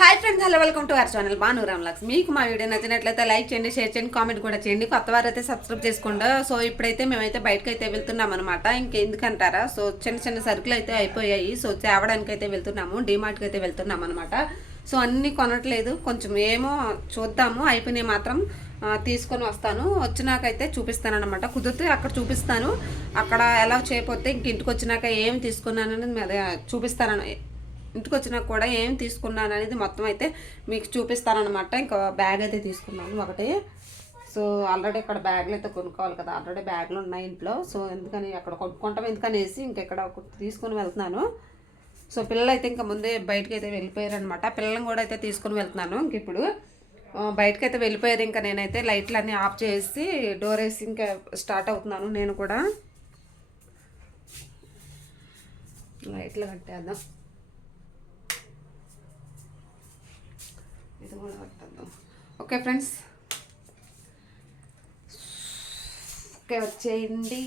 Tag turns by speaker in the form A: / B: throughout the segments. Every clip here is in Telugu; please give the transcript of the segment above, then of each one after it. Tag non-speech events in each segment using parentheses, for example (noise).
A: Hi friends hello welcome to our channel Banu రామ్లాక్స్ మీకు మా వీడియో నచ్చినట్లయితే లైక్ చేయండి షేర్ చేయండి కామెంట్ కూడా చేయండి. కొత్త వారైతే సబ్స్క్రైబ్ చేసుకోండి. సో ఇప్పుడైతే మేమైతే బయటకైతే అయితే వెళ్తున్నాం అనమాట ఇంకెందుకంటారా? సో చిన్న చిన్న సరుకులు అయితే అయిపోయాయి. సో తేవడానికి అయితే వెళ్తున్నాము డిమార్ట్కి అయితే వెళ్తున్నాం అనమాట సో అన్నీ కొనట్లేదు. కొంచెం ఏమో చూద్దాము. అయిపోయినాయి మాత్రం తీసుకొని వస్తాను. వచ్చినాకైతే చూపిస్తాను అనమాట కుదిరితే అక్కడ చూపిస్తాను. అక్కడ ఎలా చేయకపోతే ఇంక ఇంటికి వచ్చినాక ఏం తీసుకున్నానని మీద చూపిస్తాను. ఇంటికి వచ్చినాక కూడా ఏం తీసుకున్నాను అనేది మొత్తం అయితే మీకు చూపిస్తానమాట ఇంకా బ్యాగ్ అయితే తీసుకున్నాను ఒకటి. సో ఆల్రెడీ ఇక్కడ బ్యాగ్లు అయితే కొనుక్కోవాలి కదా. ఆల్రెడీ బ్యాగ్లు ఉన్నాయి ఇంట్లో. సో ఎందుకని అక్కడ కొనుక్కుంటాం ఎందుకనేసి ఇంకెక్కడ ఒకటి తీసుకొని వెళ్తున్నాను. సో పిల్లలు అయితే ఇంకా ముందే బయటకు అయితే వెళ్ళిపోయారు అనమాట పిల్లల్ని కూడా అయితే తీసుకొని వెళ్తున్నాను ఇంక ఇప్పుడు. బయటకి బయటకు అయితే వెళ్ళిపోయారు ఇంకా నేనైతే లైట్లు అన్నీ ఆఫ్ చేసి డోర్ వేసి ఇంకా స్టార్ట్ అవుతున్నాను నేను కూడా. లైట్లు కట్టేద్దాం. ఇది కూడా కట్టేద్దాం ఓకే ఫ్రెండ్స్. ఓకే వచ్చేయండి.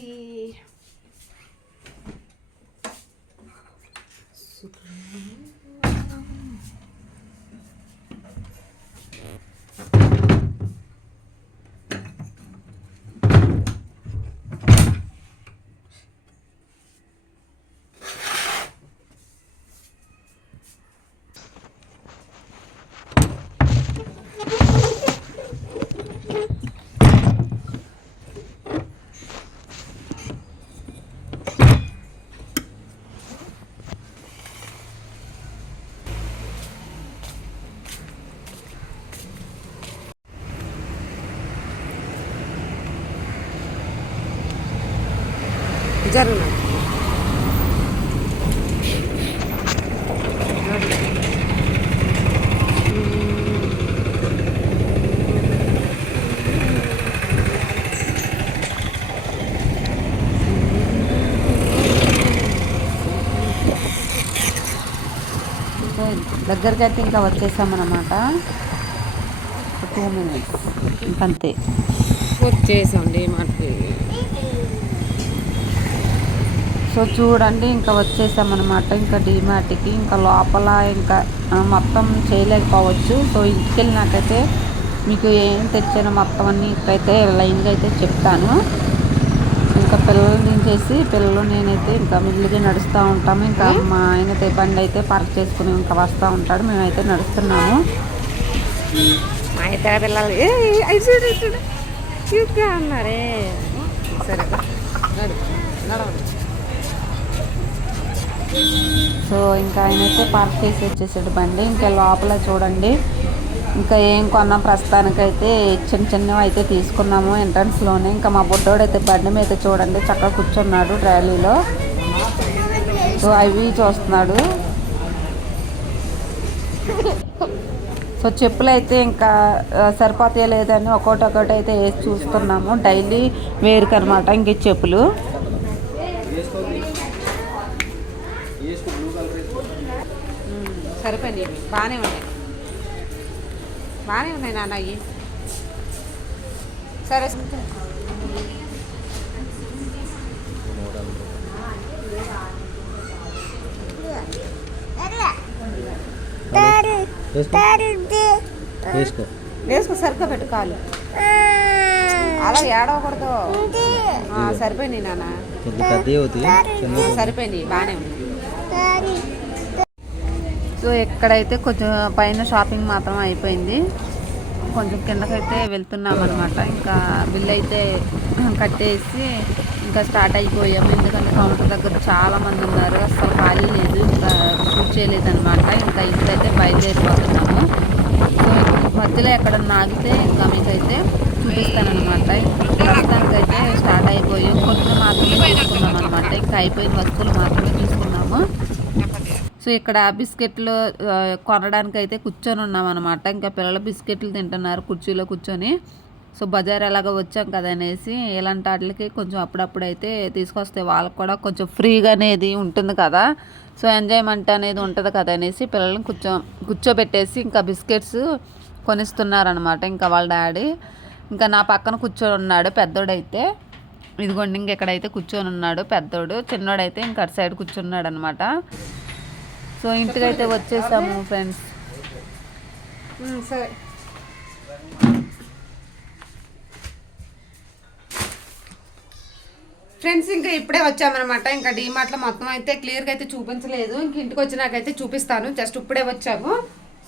A: జరుగునా దగ్గరికి అయితే ఇంకా వచ్చేసామన్నమాట. టూ మినిట్స్ ఇంకంతే. వచ్చేసాండి మనకి సో చూడండి ఇంకా వచ్చేసామన్నమాట. ఇంకా డీమార్ట్కి ఇంకా లోపల ఇంకా మొత్తం చేయలేకపోవచ్చు. సో ఇంటికి వెళ్ళినాకైతే మీకు ఏం తెచ్చానో మొత్తం అన్ని ఇక్కడైతే లైన్గా అయితే చెప్తాను. ఇంకా పిల్లలు దించేసి పిల్లలు నేనైతే ఇంకా మిల్లుగా నడుస్తూ ఉంటాము. ఇంకా మా ఆయన బండి అయితే పార్క్ చేసుకుని ఇంకా వస్తూ ఉంటాడు. మేమైతే నడుస్తున్నాము. మా ఇద్దరు పిల్లలు క్యూట్గా ఉన్నారే సరే నడు నడవండి. సో ఇంకా ఆయన అయితే పార్క్ చేసి వచ్చేసాడు బండి. ఇంకా లోపల చూడండి. ఇంకా ఏం కొన్నాం ప్రస్తుతానికైతే చిన్న చిన్నవి అయితే తీసుకున్నాము ఎంట్రన్స్లోనే ఇంకా మా బుడ్డోడు అయితే బండి మీద చూడండి. చక్కగా కూర్చున్నాడు ట్రాలీలో. సో అవి చూస్తున్నాడు. సో చెప్పులు అయితే ఇంకా సరిపోతాయో లేదని ఒకటి ఒకటి అయితే వేసి చూస్తున్నాము. డైలీ వేరుకనమాట ఇంక చెప్పులు. సరిపోయినాయి బాగానే ఉన్నాయి. బాగానే ఉన్నాయి నాన్న అవి సరే.
B: వేసుకో.
A: వేసుకో. సరిగ్గా పెట్టు కాలు. అలా ఏడవకూడదు. సరిపోయినాయి నాన్న. సరిపోయినాయి బాగానే ఉన్నాయి. సో ఎక్కడైతే కొంచెం పైన షాపింగ్ మాత్రం అయిపోయింది. కొంచెం కిందకైతే వెళ్తున్నాం అనమాట ఇంకా బిల్ అయితే కట్టేసి ఇంకా స్టార్ట్ అయిపోయాము. ఎందుకంటే కౌంటర్ దగ్గర చాలామంది ఉన్నారు. అసలు ఖాళీ లేదు. ఇంకా షూట్ చేయలేదనమాట ఇంకా ఇప్పుడైతే బయలుదేరిపోతున్నాము. సో మధ్యలో ఎక్కడ నాగితే ఇంకా మీకైతే చూపిస్తానమాట ప్రస్తుతానికైతే స్టార్ట్ అయిపోయి కొన్ని మాత్రమే తీసుకున్నాం అనమాట ఇంకా అయిపోయిన వస్తువులు మాత్రమే తీసుకున్నాము. సో ఇక్కడ బిస్కెట్లు కొనడానికి అయితే కూర్చొని ఉన్నాం అనమాట ఇంకా పిల్లలు బిస్కెట్లు తింటున్నారు కుర్చీలో కూర్చొని. సో బజార్ ఎలాగ వచ్చాం కదా అనేసి ఇలాంటి వాటికి కొంచెం అప్పుడప్పుడు అయితే తీసుకొస్తే వాళ్ళకి కూడా కొంచెం ఫ్రీగా అనేది ఉంటుంది కదా. సో ఎంజాయ్మెంట్ అనేది ఉంటుంది కదా అనేసి పిల్లల్ని కూర్చో కూర్చోబెట్టేసి ఇంకా బిస్కెట్స్ కొనిస్తున్నారనమాట ఇంకా వాళ్ళ డాడీ. ఇంకా నా పక్కన కూర్చొని ఉన్నాడు పెద్దోడైతే. ఇదిగోండి ఇంక ఇక్కడైతే కూర్చొని ఉన్నాడు పెద్దోడు. చిన్నోడైతే ఇంకా అటు సైడ్ కూర్చున్నాడు అనమాట సో ఇంటికైతే వచ్చేసాము ఫ్రెండ్స్. సరే. ఫ్రెండ్స్ ఇంకా ఇప్పుడే వచ్చామన్నమాట. ఇంకా డీమార్ట్లో మొత్తం అయితే క్లియర్గా అయితే చూపించలేదు. ఇంక ఇంటికి వచ్చినాకైతే చూపిస్తాను. జస్ట్ ఇప్పుడే వచ్చాము.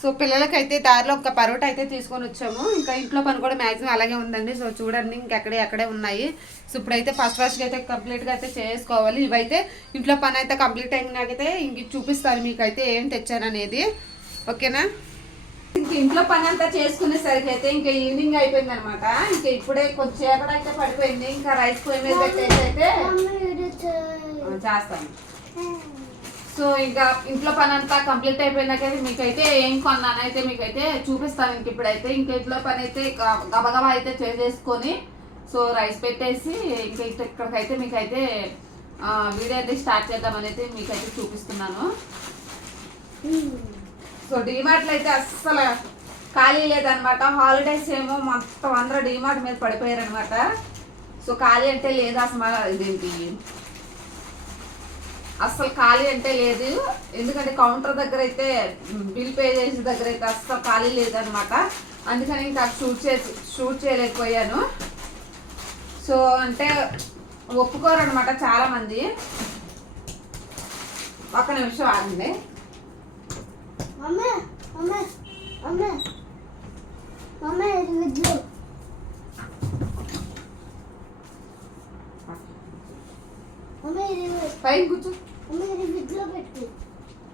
A: సో పిల్లలకైతే దారిలో ఒక పరోటా అయితే తీసుకొని వచ్చాము. ఇంకా ఇంట్లో పని కూడా మ్యాక్సిమం అలాగే ఉందండి. సో చూడండి ఇంకెక్కడే అక్కడే ఉన్నాయి. సో ఇప్పుడైతే ఫస్ట్ ఫస్ట్గా అయితే కంప్లీట్గా అయితే చేసుకోవాలి. ఇవైతే ఇంట్లో పని అయితే కంప్లీట్ అయినాకైతే ఇంక చూపిస్తాను మీకైతే ఏం తెచ్చాను అనేది. ఓకేనా? ఇంక ఇంట్లో పని అంతా చేసుకునేసరికి అయితే ఇంకా ఈవినింగ్ అయిపోయింది అనమాట ఇంకా ఇప్పుడే కొంచెం అయితే పడిపోయింది. ఇంకా రైస్ పొయ్యి మీద పెట్టేసి అయితే చేస్తాను. సో ఇంకా ఇంట్లో పని అంతా కంప్లీట్ అయిపోయినాకైతే మీకైతే ఏం కొన్నానైతే మీకైతే చూపిస్తాను ఇంక ఇప్పుడైతే. ఇంక ఇంట్లో పని అయితే గ- గబగబా అయితే చేసేసుకొని సో రైస్ పెట్టేసి ఇంకా ఇక్కడికైతే మీకైతే వీడియో అయితే స్టార్ట్ చేద్దామని అయితే మీకైతే చూపిస్తున్నాను. సో డీమార్ట్లో అయితే అస్సలు ఖాళీ లేదనమాట. హాలిడేస్ ఏమో మొత్తం అందరూ డీమార్ట్ మీద పడిపోయారు అనమాట సో ఖాళీ అంటే లేదు అసలు ఇదేంటి అస్సలు ఖాళీ అంటే లేదు. ఎందుకంటే కౌంటర్ దగ్గర అయితే బిల్ పే చేసే దగ్గర అయితే అస్సలు ఖాళీ లేదనమాట. అందుకని ఇంకా షూట్ చే షూట్ చేయలేకపోయాను. సో అంటే ఒప్పుకోరు అనమాట చాలా ఒక్క నిమిషం ఆగండి.
C: Mummy mummy mummy. మమ్మీ ఇది
A: పైన కూర్చో.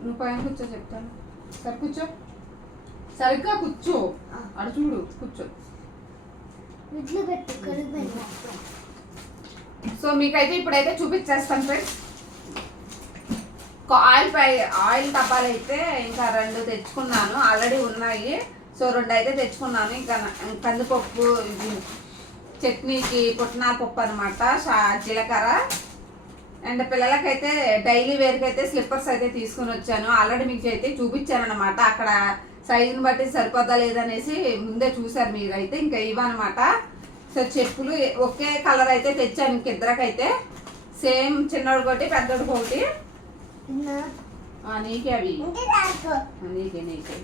A: నువ్వు పైన కూర్చో చెప్తాను. సరే కూర్చో. సరిగ్గా కూర్చో. అడు చూడు కూర్చో. సో మీకైతే ఇప్పుడైతే చూపించేస్తాను ఫ్రెండ్స్ ఆయిల్ పై ఆయిల్ డబ్బాలు అయితే ఇంకా రెండు తెచ్చుకున్నాను ఆల్రెడీ ఉన్నాయి. సో రెండు అయితే తెచ్చుకున్నాను. ఇంకా కందిపప్పు ఇది చట్నీకి పుట్నాల పప్పు అనమాట జీలకర్ర. అండ్ పిల్లలకైతే డైలీ వేర్కి అయితే స్లిప్పర్స్ అయితే తీసుకుని వచ్చాను. ఆల్రెడీ మీకు అయితే చూపించాను అనమాట అక్కడ సైజుని బట్టి సరిపోద్దా లేదనేసి ముందే చూసారు మీరైతే. ఇంకా ఇవన్నమాట సో చెప్పులు ఒకే కలర్ అయితే తెచ్చాను ఇంకిద్దరికైతే సేమ్ చిన్నోడు ఒకటి పెద్దోడు ఒకటి నీకే అవి.
C: ఇంకే
A: నీకే. నీకే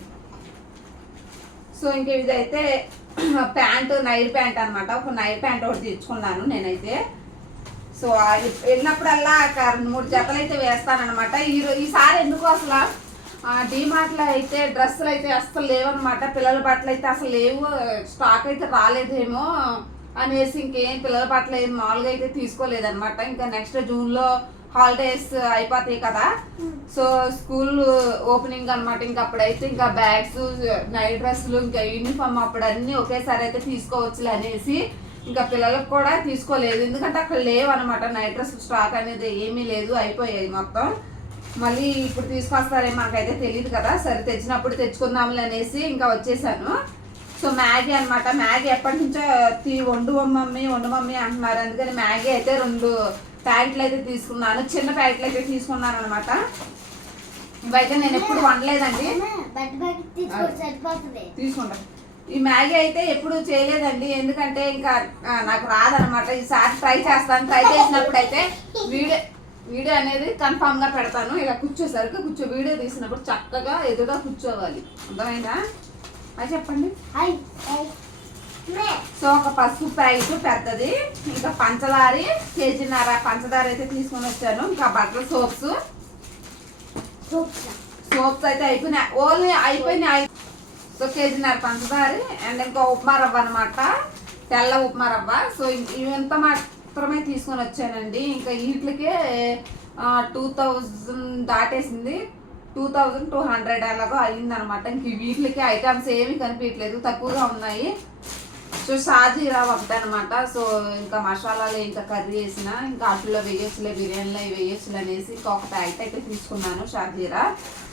A: సో ఇంక ఇదైతే ప్యాంట్ నైర్ ప్యాంట్ అన్నమాట. ఒక నైర్ ప్యాంట్ ఒకటి తెచ్చుకున్నాను నేనైతే. సో అది వెళ్ళినప్పుడల్లా ఒక రెండు మూడు జతలు అయితే వేస్తానమాట ఈ ఈసారి ఎందుకు అసలు? డిమార్ట్లో అయితే డ్రెస్సులు అయితే అసలు లేవన్నమాట. పిల్లల బట్టలు అయితే అసలు లేవు. స్టాక్ అయితే రాలేదేమో అనేసి ఇంకేం పిల్లల బట్టలు ఏం మామూలుగా అయితే తీసుకోలేదన్నమాట. ఇంకా నెక్స్ట్ జూన్లో హాలిడేస్ అయిపోతాయి కదా. సో స్కూల్ ఓపెనింగ్ అనమాట ఇంకా అప్పుడైతే ఇంకా బ్యాగ్స్ నైట్ డ్రెస్సులు ఇంకా యూనిఫామ్ అప్పుడు అన్నీ ఒకేసారి అయితే తీసుకోవచ్చులే అనేసి ఇంకా పిల్లలకు కూడా తీసుకోలేదు. ఎందుకంటే అక్కడ లేవు అనమాట నైట్ డ్రెస్ స్టాక్ అనేది ఏమీ లేదు. అయిపోయాయి మొత్తం. మళ్ళీ ఇప్పుడు తీసుకొస్తారేమో మాకైతే తెలియదు కదా. సరే తెచ్చినప్పుడు తెచ్చుకుందాంలే అనేసి ఇంకా వచ్చేసాను. సో మ్యాగీ అన్నమాట. మ్యాగీ ఎప్పటి నుంచో తీ వండు మమ్మీ వండు మమ్మీ అంటున్నారు. అందుకని మ్యాగీ అయితే రెండు ప్యాకెట్లు అయితే తీసుకున్నాను. చిన్న ప్యాకెట్లు అయితే తీసుకున్నాను అనమాట ఇవైతే నేను ఎప్పుడు వండలేదండి.
C: మమ్మీ
A: ఈ మ్యాగీ అయితే ఎప్పుడు చేయలేదండి. ఎందుకంటే ఇంకా నాకు రాదనమాట ఈసారి ట్రై చేస్తాను. ట్రై చేసినప్పుడు అయితే వీడియో వీడియో అనేది కన్ఫామ్గా పెడతాను. ఇలా కూర్చోసరికి కూర్చో వీడియో తీసినప్పుడు చక్కగా ఎదురుగా కూర్చోవాలి. అర్థమైందా? అది చెప్పండి. సో ఒక పసుపు ప్యాకెట్ పెద్దది. ఇంకా పంచదారి కేజీన్నర పంచదార అయితే తీసుకొని వచ్చాను. ఇంకా బట్టల సోప్స్. సోప్స్. అయితే అయిపోయినాయి ఓన్లీ అయిపోయినాయి. సో కేజీన్నర పంచదార అండ్ ఇంకా ఉప్మా రవ్వ అనమాట తెల్ల ఉప్మా రవ్వ. సో ఇంత మాత్రమే తీసుకొని వచ్చానండి. ఇంకా వీటికే టూ థౌజండ్ దాటేసింది. టూ థౌజండ్ టూ హండ్రెడ్ అలాగో అయిందనమాట ఇంక వీటికి ఐటమ్స్ ఏమీ కనిపించట్లేదు తక్కువగా ఉన్నాయి. సో షాజీరా ఒకటి అనమాట సో ఇంకా మసాలాలు ఇంకా కర్రీ వేసిన ఇంకా అట్లలో వేయచ్చులే బిర్యానీలో వేయచ్చులే అనేసి ఇంకా ఒక ప్యాకెట్ అయితే తీసుకున్నాను షాజీరా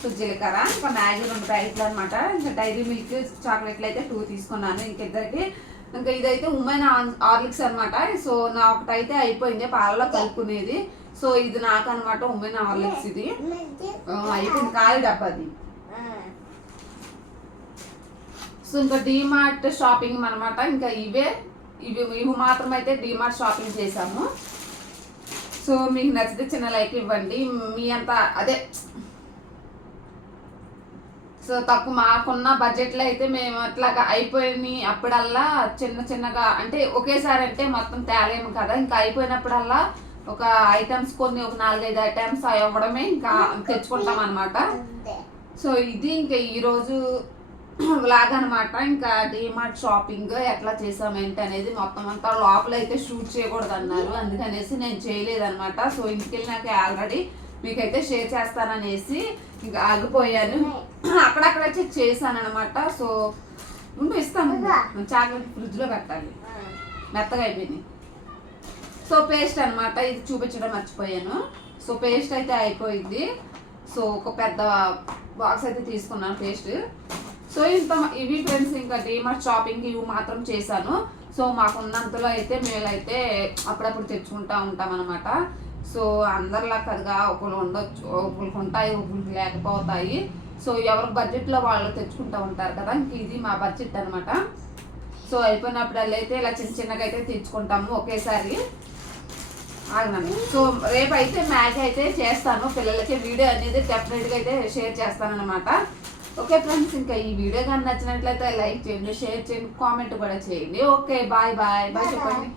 A: సో జీలకర్ర ఇంకా మ్యాగీ రెండు ప్యాకెట్లు అనమాట ఇంకా డైరీ మిల్క్ చాక్లెట్లు అయితే టూ తీసుకున్నాను ఇంకిద్దరికి. ఇంకా ఇదైతే ఉమెన్ ఆర్లిక్స్ అనమాట సో నా ఒకటైతే అయిపోయింది పాలలో కలుపుకునేది. సో ఇది నాకు అనమాట ఉమెన్ ఆర్లిక్స్ ఇది. అయిపోయింది ఖాళీ డబ్బాది. సో ఇంకా డిమార్ట్ షాపింగ్ అనమాట ఇంకా ఇవే. ఇవి ఇవి మాత్రం అయితే డిమార్ట్ షాపింగ్ చేసాము సో మీకు నచ్చితే చిన్న లైక్ ఇవ్వండి. మీ అంత అదే. సో తక్కువ మాకున్న బడ్జెట్లో అయితే మేము అట్లాగా అయిపోయి అప్పుడల్లా చిన్న చిన్నగా అంటే ఒకేసారి అంటే మొత్తం తేలేము కదా. ఇంకా అయిపోయినప్పుడల్లా ఒక ఐటమ్స్ కొన్ని ఒక నాలుగైదు ఐటమ్స్ ఇవ్వడమే ఇంకా (laughs) తెచ్చుకుంటాం అనమాట సో ఇది ఇంకా ఈరోజు వ్లాగ్ అనమాట ఇంకా డిమార్ట్ షాపింగ్ ఎట్లా చేసాం ఏంటి అనేది మొత్తం అంతా లోపల అయితే షూట్ చేయకూడదు అన్నారు అందుకనేసి నేను చేయలేదనమాట. సో ఇంటికి నాకు ఆల్రెడీ మీకైతే షేర్ చేస్తాననేసి ఇంకా ఆగిపోయాను. అక్కడక్కడ వచ్చి చేశాను అనమాట సో ఉండు ఇస్తాను చాక్లెట్ ఫ్రిడ్జ్లో పెట్టాలి. మెత్తగా అయిపోయింది సో పేస్ట్ అనమాట. ఇది చూపించడం మర్చిపోయాను. సో పేస్ట్ అయితే అయిపోయింది. సో ఒక పెద్ద బాక్స్ అయితే తీసుకున్నాను పేస్ట్. సో ఇంత ఇవి ఫ్రెండ్స్ ఇంకా డీమార్ట్ షాపింగ్ ఇవి మాత్రం చేశాను. సో మాకున్నంతలో అయితే మేమైతే అప్పుడప్పుడు తెచ్చుకుంటా ఉంటాం అనమాట సో అందరిలా కదా ఒకరు ఉండొచ్చు ఒకరికి ఉంటాయి ఒకరికి లేకపోతాయి. సో ఎవరి బడ్జెట్లో వాళ్ళు తెచ్చుకుంటూ ఉంటారు కదా ఇంక ఇది మా బడ్జెట్ అనమాట సో అయిపోయినప్పుడల్లా అయితే ఇలా చిన్న చిన్నగా అయితే తెచ్చుకుంటాము ఒకేసారి. ఆగనండి సో రేపు అయితే మ్యాగీ అయితే చేస్తాను. పిల్లలకి వీడియో అనేది డెఫినెట్గా అయితే షేర్ చేస్తాను అనమాట ఓకే ఫ్రెండ్స్ ఇంకా ఈ వీడియో కానీ నచ్చినట్లయితే లైక్ చేయండి షేర్ చేయండి కామెంట్ కూడా చేయండి. ఓకే బాయ్ బాయ్ బాయ్ చెప్పండి.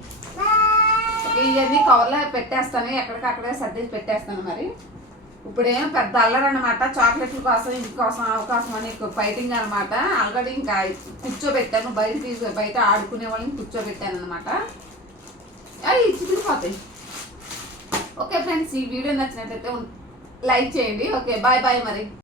A: ఇవన్నీ కవర్లో పెట్టేస్తాను ఎక్కడికక్కడే సర్దేసి పెట్టేస్తాను మరి. ఇప్పుడు పెద్ద అల్లరి అనమాట చాక్లెట్ల కోసం ఇది కోసం అవకాశం అని ఫైటింగ్ అనమాట ఆల్రెడీ ఇంకా కూర్చోబెట్టాను బయట తీసు బయట ఆడుకునే వాళ్ళని కూర్చోబెట్టాను అనమాట అవి చిక్కుపోతాయి ఓకే ఫ్రెండ్స్ ఈ వీడియో నచ్చినట్లయితే లైక్ చేయండి. ఓకే బాయ్ బాయ్ మరి.